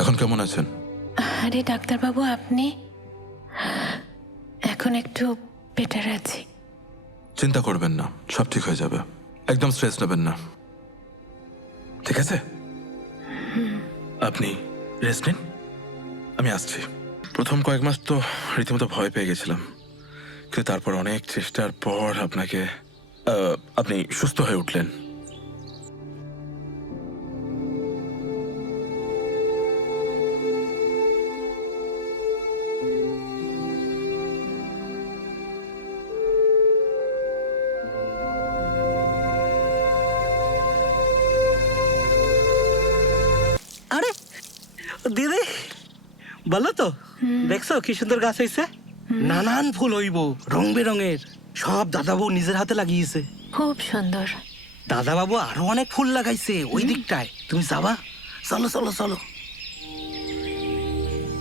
এখন কেমন আছেন? আরে ডাক্তারবাবু, আপনি? এখন একটু বেটার আছি। চিন্তা করবেন না, সব ঠিক হয়ে যাবে। একদম স্ট্রেস নেবেন না, ঠিক আছে? আপনি রেস্ট নিন, আমি আসছি। প্রথম কয়েক মাস তো রীতিমতো ভয় পেয়ে গেছিলাম, কিন্তু তারপর অনেক চেষ্টার পর আপনি সুস্থ হয়ে উঠলেন। আরে দিদি, বলো তো, দেখছো কি সুন্দর গাছ হয়েছে? নানান ফুল হইব, রং বেরঙের, সব দাদাবাবু নিজের হাতে লাগিয়েছে। খুব সুন্দর। দাদাবাবু আরো অনেক ফুল লাগাইছে ওই দিকটায়, তুমি যাবা? চলো চলো চলো।